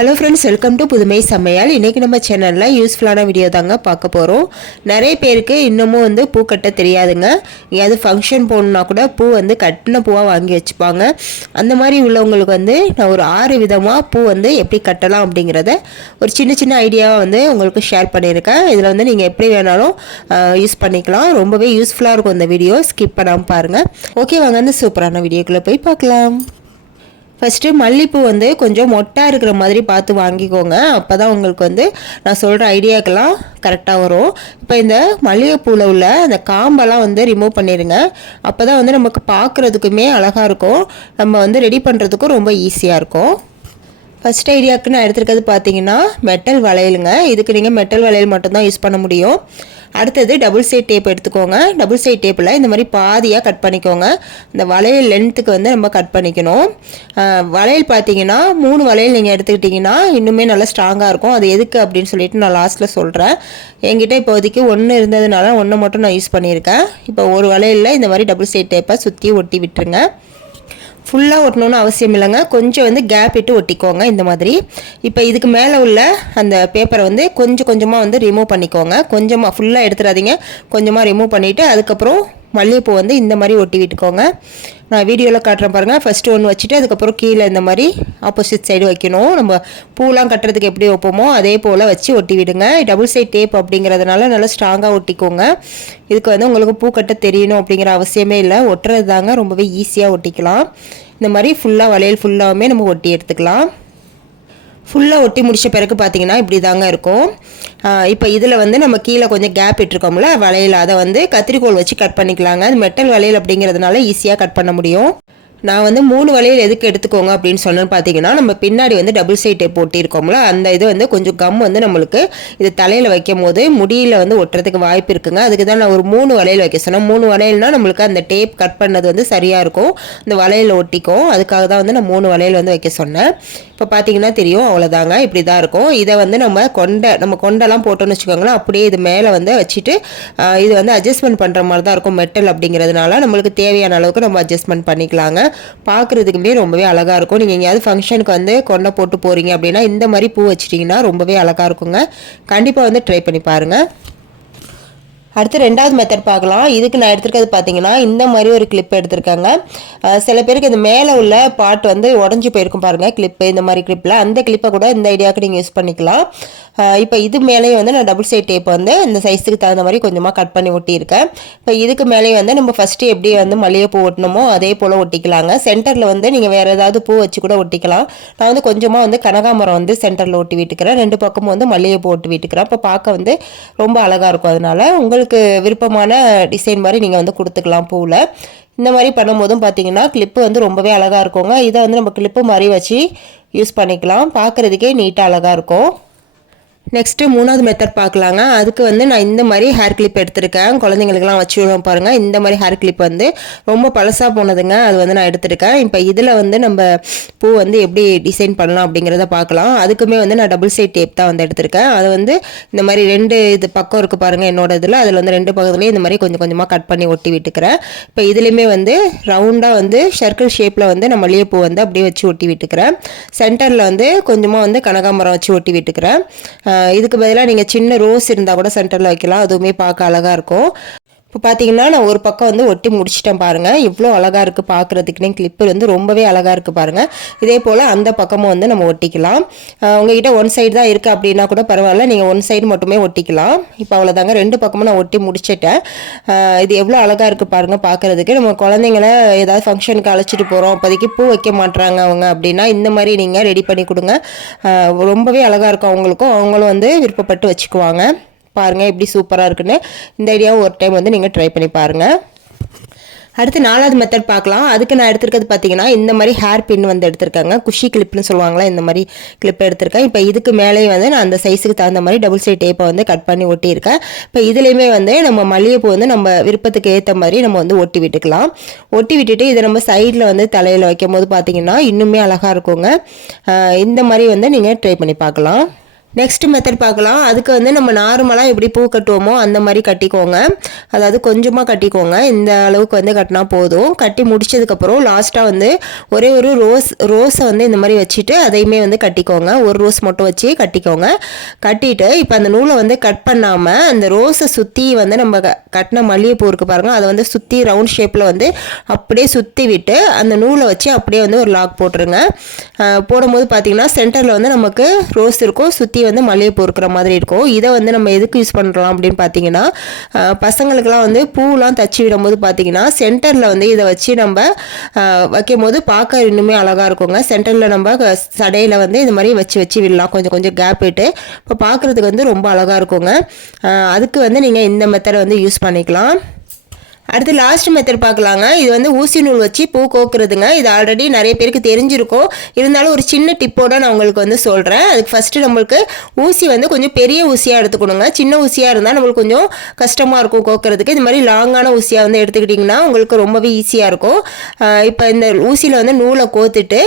Hello friends, welcome to புதுமை சமையல். இன்றைக்கி நம்ம சேனலில் யூஸ்ஃபுல்லான வீடியோ தாங்க பார்க்க போகிறோம். நிறைய பேருக்கு இன்னமும் பூ கட்ட தெரியாதுங்க. எங்கேயாவது ஃபங்க்ஷன் போகணுன்னா கூட பூ கட்டின பூவாக வாங்கி வச்சுப்பாங்க. அந்த மாதிரி உள்ளவங்களுக்கு நான் ஒரு 6 விதமாக பூ எப்படி கட்டலாம் அப்படிங்கிறத ஒரு சின்ன சின்ன ஐடியாவை உங்களுக்கு ஷேர் பண்ணியிருக்கேன். இதில் நீங்கள் எப்படி வேணாலும் யூஸ் பண்ணிக்கலாம். ரொம்பவே யூஸ்ஃபுல்லாக இருக்கும் இந்த வீடியோ. ஸ்கிப் பண்ணாமல் பாருங்கள். ஓகே, வாங்க சூப்பரான வீடியோக்குள்ளே போய் பார்க்கலாம். ஃபஸ்ட்டு மல்லிப்பூ கொஞ்சம் மொட்டாக இருக்கிற மாதிரி பார்த்து வாங்கிக்கோங்க. அப்போ தான் உங்களுக்கு நான் சொல்கிற ஐடியாக்கெல்லாம் கரெக்டாக வரும். இப்போ இந்த மல்லிகைப்பூவில் உள்ள அந்த காம்பெல்லாம் ரிமூவ் பண்ணிடுங்க. அப்போ தான் நமக்கு பார்க்குறதுக்குமே அழகாக இருக்கும். நம்ம ரெடி பண்ணுறதுக்கும் ரொம்ப ஈஸியாக இருக்கும். ஃபஸ்ட் ஐடியாவுக்கு நான் எடுத்துருக்கிறது பார்த்தீங்கன்னா மெட்டல் வளையலுங்க. இதுக்கு நீங்கள் மெட்டல் வளையல் மட்டும்தான் யூஸ் பண்ண முடியும். அடுத்தது டபுள் சைட் டேப் எடுத்துக்கோங்க. டபுள் சைட் டேப்பில் இந்த மாதிரி பாதியாக கட் பண்ணிக்கோங்க. இந்த வளையல் லென்த்துக்கு நம்ம கட் பண்ணிக்கணும். வளையல் பார்த்தீங்கன்னா 3 வளையல் நீங்கள் எடுத்துக்கிட்டிங்கன்னா இன்னுமே நல்லா ஸ்ட்ராங்காக இருக்கும். அது எதுக்கு அப்படின்னு சொல்லிட்டு நான் லாஸ்ட்டில் சொல்கிறேன். என்கிட்ட இப்போதைக்கு 1 இருந்ததுனால 1 மட்டும் நான் யூஸ் பண்ணியிருக்கேன். இப்போ ஒரு வளையலில் இந்த மாதிரி டபுள் சைட் டேப்பை சுற்றி ஒட்டி விட்டுருங்க. ஃபுல்லாக ஒட்டணும்னு அவசியம் இல்லைங்க. கொஞ்சம் கேப் விட்டு ஒட்டிக்கோங்க இந்த மாதிரி. இப்போ இதுக்கு மேலே உள்ள அந்த பேப்பரை கொஞ்சம் கொஞ்சமாக ரிமூவ் பண்ணிக்கோங்க. கொஞ்சமாக ஃபுல்லாக எடுத்துடாதீங்க. கொஞ்சமாக ரிமூவ் பண்ணிவிட்டு அதுக்கப்புறம் மல்லிகைப்பூ இந்த மாதிரி ஒட்டி விட்டுக்கோங்க. நான் வீடியோவில் காட்டுறேன் பாருங்கள். ஃபஸ்ட்டு ஒன்று வச்சுட்டு அதுக்கப்புறம் கீழே இந்த மாதிரி ஆப்போசிட் சைடு வைக்கணும். நம்ம பூலாம் கட்டுறதுக்கு எப்படி வைப்போமோ அதே போல் வச்சு ஒட்டி விடுங்க. டபுள் சைட் டேப் அப்படிங்கிறதுனால நல்லா ஸ்ட்ராங்காக ஒட்டிக்கோங்க. இதுக்கு உங்களுக்கு பூ கட்ட தெரியணும் அப்படிங்கிற அவசியமே இல்லை. ஒட்டுறது தாங்க ரொம்பவே ஈஸியாக ஒட்டிக்கலாம். இந்த மாதிரி ஃபுல்லாக வளையல் ஃபுல்லாகவுமே நம்ம ஒட்டி எடுத்துக்கலாம். ஃபுல்லாக ஒட்டி முடித்த பிறகு பார்த்தீங்கன்னா இப்படி தாங்க இருக்கும். இப்போ இதில் நம்ம கீழே கொஞ்சம் கேப் விட்டுருக்கோம்ல வளையல், அதை கத்திரிக்கோல் வச்சு கட் பண்ணிக்கலாங்க. அது மெட்டல் வளையல் அப்படிங்கிறதுனால ஈஸியாக கட் பண்ண முடியும். நான் 3 வளையல் எதுக்கு எடுத்துக்கோங்க அப்படின்னு சொன்னேன்னு பார்த்தீங்கன்னா, நம்ம பின்னாடி டபுள் சைட் டேப் போட்டிருக்கோம்ல அந்த இது கொஞ்சம் கம் நம்மளுக்கு இது தலையில் வைக்கும் போது முடியில் ஒட்டுறதுக்கு வாய்ப்பு இருக்குங்க. அதுக்கு தான் நான் ஒரு 3 வளையல் வைக்க சொன்னேன். 3 வளையல்னால் நம்மளுக்கு அந்த டேப் கட் பண்ணது சரியாக இருக்கும். இந்த வளையல் ஒட்டிக்கும். அதுக்காக தான் நான் 3 வளையல் வைக்க சொன்னேன். இப்போ பார்த்தீங்கன்னா தெரியும், அவ்வளோதாங்க. இப்படி தான் இருக்கும். இதை நம்ம கொண்டெல்லாம் போட்டோன்னு வச்சுக்கோங்களேன். அப்படியே இது மேலே வச்சுட்டு இது அட்ஜஸ்ட்மெண்ட் பண்ணுற மாதிரி தான் இருக்கும். மெட்டல் அப்படிங்கிறதுனால நம்மளுக்கு தேவையான அளவுக்கு நம்ம அட்ஜஸ்ட்மெண்ட் பண்ணிக்கலாங்க. பார்க்குறதுக்குமே ரொம்பவே அழகாக இருக்கும். நீங்கள் எங்கேயாவது ஃபங்க்ஷனுக்கு கொண்டை போட்டு போகிறீங்க அப்படின்னா இந்த மாதிரி பூ வச்சிட்டிங்கன்னா ரொம்பவே அழகாக இருக்குங்க. கண்டிப்பாக ட்ரை பண்ணி பாருங்கள். அடுத்து 2வது மெத்தட் பார்க்கலாம். இதுக்கு நான் எடுத்துருக்கிறது பார்த்தீங்கன்னா இந்த மாதிரி ஒரு கிளிப் எடுத்திருக்காங்க. சில பேருக்கு இந்த மேலே உள்ள பாட் உடஞ்சி போயிருக்கும் பாருங்கள். கிளிப்பு இந்த மாதிரி கிளிப்பில் அந்த கிளிப்பை கூட இந்த ஐடியாவுக்கு நீங்கள் யூஸ் பண்ணிக்கலாம். இப்போ இது மேலேயும் நான் டபுள் சைட் டேப் இந்த சைஸுக்கு தகுந்த மாதிரி கொஞ்சமாக கட் பண்ணி ஒட்டியிருக்கேன். இப்போ இதுக்கு மேலேயும் நம்ம ஃபஸ்ட்டு எப்படி மல்லிகைப்பூ ஒட்டணுமோ அதே போல் ஒட்டிக்கலாங்க. சென்டரில் நீங்கள் வேறு ஏதாவது பூ வச்சு கூட ஒட்டிக்கலாம். நான் கொஞ்சமாக கனகாமரம் சென்டரில் ஒட்டி விட்டுக்கிறேன். 2 பக்கமும் மல்லிகைப்பூ ஒட்டி விட்டுக்கிறேன். இப்போ பார்க்க ரொம்ப அழகாக இருக்கும். அதனால் உங்களுக்கு விருப்பமான டிசைன் மாதிரி நீங்கள் கொடுத்துக்கலாம் பூவில். இந்த மாதிரி பண்ணும்போதும் பார்த்தீங்கன்னா கிளிப்பு ரொம்பவே அழகாக இருக்குங்க. இதை நம்ம கிளிப்பு மாதிரி வச்சு யூஸ் பண்ணிக்கலாம். பார்க்குறதுக்கே நீட்டாக அழகாக இருக்கும். நெக்ஸ்ட்டு 3வது மெத்தட் பார்க்கலாங்க. அதுக்கு நான் இந்த மாதிரி ஹேர் கிளிப் எடுத்திருக்கேன். குழந்தைங்களுக்குலாம் வச்சு விடுவோம் பாருங்கள். இந்த மாதிரி ஹேர் கிளிப் ரொம்ப பழசாக போனதுங்க. அது நான் எடுத்திருக்கேன். இப்போ இதில் நம்ம பூ எப்படி டிசைன் பண்ணலாம் அப்படிங்கிறத பார்க்கலாம். அதுக்குமே நான் டபுள் சைட் டேப் தான் எடுத்திருக்கேன். அது இந்த மாதிரி 2 இது பக்கம் இருக்குது பாருங்கள் என்னோட இதில். அதில் 2 பக்கத்துலேயும் இந்த மாதிரி கொஞ்சம் கொஞ்சமாக கட் பண்ணி ஒட்டி விட்டுக்கிறேன். இப்போ இதுலேயுமே ரவுண்டாக சர்க்கிள் ஷேப்பில் நான் மல்லிகைப்பூ அப்படியே வச்சு ஒட்டி விட்டுக்கிறேன். சென்டரில் கொஞ்சமாக கனகாமரம் வச்சு ஒட்டி விட்டுக்கிறேன். இதுக்கு பதிலாக நீங்கள் சின்ன ரோஸ் இருந்தால் கூட சென்டரில் வைக்கலாம். அதுவுமே பார்க்க அழகாக இருக்கும். இப்போ பார்த்தீங்கன்னா நான் ஒரு பக்கம் ஒட்டி முடிச்சிட்டேன் பாருங்கள். இவ்வளோ அழகாக இருக்குது பார்க்குறதுக்குனே. கிளிப்பு ரொம்பவே அழகாக இருக்குது பாருங்கள். இதே போல் அந்த பக்கமும் நம்ம ஒட்டிக்கலாம். உங்ககிட்ட 1 சைடு தான் இருக்குது அப்படின்னா கூட பரவாயில்ல, நீங்கள் 1 சைடு மட்டுமே ஒட்டிக்கலாம். இப்போ அவ்வளோதாங்க. 2 பக்கமும் நான் ஒட்டி முடிச்சிட்டேன். இது எவ்வளோ அழகாக இருக்குது பாருங்கள் பார்க்குறதுக்கு. நம்ம குழந்தைங்கள ஏதாவது ஃபங்க்ஷனுக்கு அழைச்சிட்டு போகிறோம், அப்போதைக்கு பூ வைக்க மாட்டுறாங்க அவங்க அப்படின்னா இந்த மாதிரி நீங்கள் ரெடி பண்ணி கொடுங்க. ரொம்பவே அழகாக இருக்கும். அவங்களும் விருப்பப்பட்டு வச்சுக்குவாங்க. பாருங்கள் எப்படி சூப்பராக இருக்குன்னு. இந்த ஐடியாவை ஒரு டைம் நீங்கள் ட்ரை பண்ணி பாருங்கள். அடுத்து 4வது மெத்தட் பார்க்கலாம். அதுக்கு நான் எடுத்துருக்கிறது பார்த்தீங்கன்னா இந்த மாதிரி ஹேர் பின் எடுத்திருக்காங்க. குஷி கிளிப்னு சொல்லுவாங்களா, இந்த மாதிரி கிளிப் எடுத்திருக்கேன். இப்போ இதுக்கு மேலேயும் நான் அந்த சைஸுக்கு தகுந்த மாதிரி டபுள் சைட் டேப்பை கட் பண்ணி ஒட்டியிருக்கேன். இப்போ இதுலேயுமே நம்ம மல்லிகைப்பூ நம்ம விருப்பத்துக்கு ஏற்ற மாதிரி நம்ம ஒட்டி விட்டுக்கலாம். ஒட்டி விட்டுட்டு இதை நம்ம சைடில் தலையில் வைக்கும் போது பார்த்தீங்கன்னா இன்னுமே அழகாக இருக்குங்க. இந்த மாதிரி நீங்கள் ட்ரை பண்ணி பார்க்கலாம். நெக்ஸ்ட் மெத்தட் பார்க்கலாம். அதுக்கு வந்து நம்ம நார்மலாக எப்படி பூ கட்டுவோமோ அந்த மாதிரி கட்டிக்கோங்க. அதாவது கொஞ்சமாக கட்டிக்கோங்க. இந்த அளவுக்கு வந்து கட்டினா போதும். கட்டி முடிச்சதுக்கப்புறம் லாஸ்ட்டாக வந்து ஒரே ஒரு ரோஸை வந்து இந்த மாதிரி வச்சுட்டு அதையுமே வந்து கட்டிக்கோங்க. ஒரு ரோஸ் மட்டும் வச்சு கட்டிக்கோங்க. கட்டிட்டு இப்போ அந்த நூலை வந்து கட் பண்ணாமல் அந்த ரோஸை சுற்றி வந்து நம்ம கட்டின மல்லிகைப்பூ இருக்குது பாருங்கள், அதை வந்து சுற்றி ரவுண்ட் ஷேப்பில் வந்து அப்படியே சுற்றி விட்டு அந்த நூலை வச்சு அப்படியே வந்து ஒரு லாக் போட்டுருங்க. போடும்போது பார்த்தீங்கன்னா சென்டரில் வந்து நமக்கு ரோஸ் இருக்கும், சுற்றி வந்து மல்லிகைப்பூ இருக்கிற மாதிரி இருக்கும். இதை வந்து நம்ம எதுக்கு யூஸ் பண்ணுறோம் அப்படின்னு பார்த்தீங்கன்னா, பசங்களுக்கெல்லாம் வந்து பூலாம் தச்சு விடும்போது பார்த்தீங்கன்னா சென்டரில் வந்து இதை வச்சு நம்ம வைக்கும் போது பார்க்க இன்னுமே அழகாக இருக்குங்க. சென்டரில் நம்ம சடையில் வந்து இது மாதிரி வச்சு வச்சு விடலாம், கொஞ்சம் கொஞ்சம் கேப் விட்டு. இப்போ பார்க்குறதுக்கு வந்து ரொம்ப அழகாக இருக்குங்க. அதுக்கு வந்து நீங்கள் இந்த மெத்தடை வந்து யூஸ் பண்ணிக்கலாம். அடுத்து லாஸ்ட் மெத்தட் பார்க்கலாங்க. இது வந்து ஊசி நூல் வச்சு பூ கோக்குறதுங்க. இது ஆல்ரெடி நிறைய பேருக்கு தெரிஞ்சிருக்கும். இருந்தாலும் ஒரு சின்ன டிப்போட நான் உங்களுக்கு வந்து சொல்கிறேன். அதுக்கு ஃபஸ்ட்டு நம்மளுக்கு ஊசி வந்து கொஞ்சம் பெரிய ஊசியாக எடுத்துக்கணுங்க. சின்ன ஊசியாக இருந்தால் நம்மளுக்கு கொஞ்சம் கஷ்டமாக இருக்கும் கோக்குறதுக்கு. இது மாதிரி லாங்கான ஊசியாக வந்து எடுத்துக்கிட்டிங்கன்னா உங்களுக்கு ரொம்பவே ஈஸியாக இருக்கும். இப்போ இந்த ஊசியில் வந்து நூலை கோத்துட்டு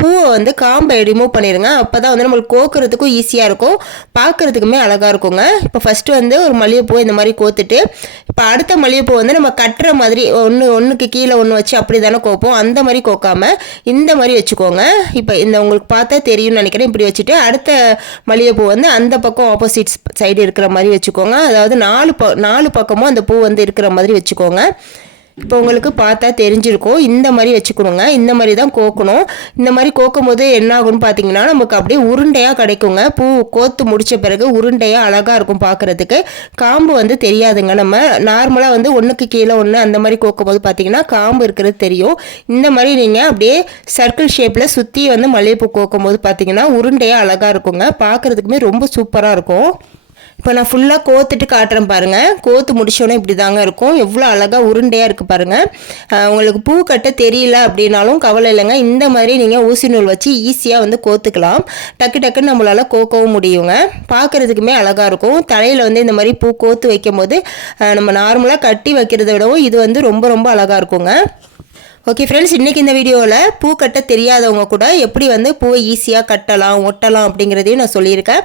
பூவை வந்து காம்பை ரிமூவ் பண்ணிடுங்க. அப்போ தான் வந்து நம்மளுக்கு கோக்குறதுக்கும் ஈஸியாக இருக்கும், பார்க்குறதுக்குமே அழகாக இருக்குங்க. இப்போ ஃபஸ்ட்டு வந்து ஒரு மல்லிகைப்பூ இந்த மாதிரி கோத்துட்டு இப்போ அடுத்த மல்லிகைப்பூ வந்து நம்ம கட்டுற மாதிரி ஒன்றுக்கு கீழே ஒன்று வச்சு அப்படி தானே கோப்போம். அந்த மாதிரி கோக்காமல் இந்த மாதிரி வச்சுக்கோங்க. இப்போ இந்த உங்களுக்கு பார்த்தா தெரியும்னு நினைக்கிறேன். இப்படி வச்சுட்டு அடுத்த மல்லிகைப்பூ வந்து அந்த பக்கம் ஆப்போசிட் சைடு இருக்கிற மாதிரி வச்சுக்கோங்க. அதாவது நாலு பக்கமும் அந்த பூ வந்து இருக்கிற மாதிரி வச்சுக்கோங்க. இப்போ உங்களுக்கு பார்த்தா தெரிஞ்சிருக்கும். இந்த மாதிரி வச்சுக்கணுங்க. இந்த மாதிரி தான் கோக்கணும். இந்த மாதிரி கோக்கும் போது என்ன ஆகும்னு பார்த்தீங்கன்னா நமக்கு அப்படியே உருண்டையாக கிடைக்குங்க. பூ கோத்து முடித்த பிறகு உருண்டையாக அழகாக இருக்கும் பார்க்குறதுக்கு. காம்பு வந்து தெரியாதுங்க. நம்ம நார்மலாக வந்து ஒன்றுக்கு கீழே ஒன்று அந்த மாதிரி கோக்கும் போது பார்த்தீங்கன்னா காம்பு இருக்கிறது தெரியும். இந்த மாதிரி நீங்கள் அப்படியே சர்க்கிள் ஷேப்பில் சுற்றி வந்து மல்லிகைப்பூ கோக்கும் போது பார்த்தீங்கன்னா உருண்டையாக அழகாக இருக்குங்க. பார்க்குறதுக்குமே ரொம்ப சூப்பராக இருக்கும். இப்போ நான் ஃபுல்லாக கோத்துட்டு காட்டுறேன் பாருங்கள். கோத்து முடிச்சோன்னே இப்படி தாங்க இருக்கும். எவ்வளோ அழகாக உருண்டையாக இருக்குது பாருங்கள். உங்களுக்கு பூ கட்ட தெரியல அப்படின்னாலும் கவலை இல்லைங்க. இந்த மாதிரி நீங்கள் ஊசி நூல் வச்சு ஈஸியாக வந்து கோத்துக்கலாம். டக்கு டக்குன்னு நம்மளால் கோக்கவும் முடியுங்க. பார்க்குறதுக்குமே அழகாக இருக்கும். தலையில் வந்து இந்த மாதிரி பூ கோத்து வைக்கும் போது நம்ம நார்மலாக கட்டி வைக்கிறத விடவும் இது வந்து ரொம்ப ரொம்ப அழகாக இருக்குங்க. ஓகே ஃப்ரெண்ட்ஸ், இன்றைக்கி இந்த வீடியோவில் பூ கட்ட தெரியாதவங்க கூட எப்படி வந்து பூவை ஈஸியாக கட்டலாம் ஒட்டலாம் அப்படிங்கிறதையும் நான் சொல்லியிருக்கேன்.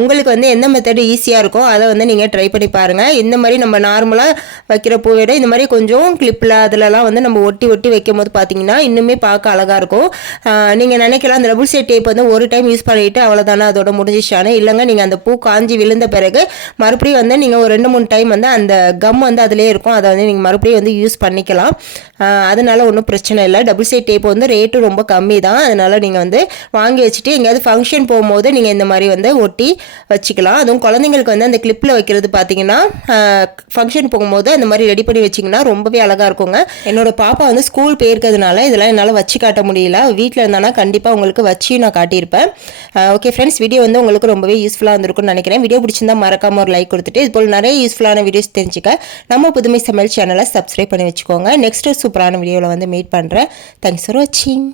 உங்களுக்கு வந்து எந்த மெத்தடு ஈஸியாக இருக்கோ அதை வந்து நீங்கள் ட்ரை பண்ணி பாருங்கள். இந்த மாதிரி நம்ம நார்மலாக வைக்கிற பூவை விட இந்த மாதிரி கொஞ்சம் கிளிப்பில் அதிலலாம் வந்து நம்ம ஒட்டி ஒட்டி வைக்கும் போது பார்த்தீங்கன்னா இன்னுமே பார்க்க அழகாக இருக்கும். நீங்கள் நினைக்கலாம் அந்த டபுள் சைட் டேப் வந்து ஒரு டைம் யூஸ் பண்ணிவிட்டு அவ்வளோதானே அதோட முடிஞ்சிச்சானே. இல்லைங்க, நீங்கள் அந்த பூ காஞ்சி விழுந்த பிறகு மறுபடியும் வந்து நீங்கள் ஒரு 2-3 டைம் வந்து அந்த கம் வந்து அதிலே இருக்கும், அதை வந்து நீங்கள் மறுபடியும் வந்து யூஸ் பண்ணிக்கலாம். அதனால் ஒன்றும் பிரச்சனை இல்லை. டபுள் சைட் டேப் வந்து ரேட்டும் ரொம்ப கம்மி தான். அதனால் நீங்கள் வந்து வாங்கி வச்சுட்டு எங்கேயாவது ஃபங்க்ஷன் போகும்போது நீங்கள் இந்த மாதிரி வந்து ஒட்டி வச்சுக்கலாம். அதுவும் குழந்தைங்களுக்கு வந்து அந்த கிளிப்பில் வைக்கிறது பார்த்தீங்கன்னா ஃபங்க்ஷன் போகும்போது அந்த மாதிரி ரெடி பண்ணி வச்சிங்கன்னா ரொம்பவே அழகாக இருக்குங்க. என்னோட பாப்பா வந்து ஸ்கூல் போயிருக்கிறதுனால இதெல்லாம் என்னால் வச்சு காட்ட முடியல. வீட்டில் இருந்தானா கண்டிப்பாக உங்களுக்கு வச்சு நான் காட்டியிருப்பேன். ஓகே ஃப்ரெண்ட்ஸ், வீடியோ வந்து உங்களுக்கு ரொம்பவே யூஸ்ஃபுல்லாக இருந்திருக்கும்னு நினைக்கிறேன். வீடியோ பிடிச்சிருந்தா மறக்காமல் ஒரு லைக் கொடுத்துட்டு இது போல் நிறைய யூஸ்ஃபுல்லான வீடியோஸ் தெரிஞ்சுக்க நம்ம புதுமை சமையல் சேனலை சப்ஸ்கிரைப் பண்ணி வச்சுக்கோங்க. நெக்ஸ்ட் சூப்பரான வீடியோவில் வந்து மீட் பண்ணுறேன். தேங்க்ஸ் ஃபார் வாட்சிங்.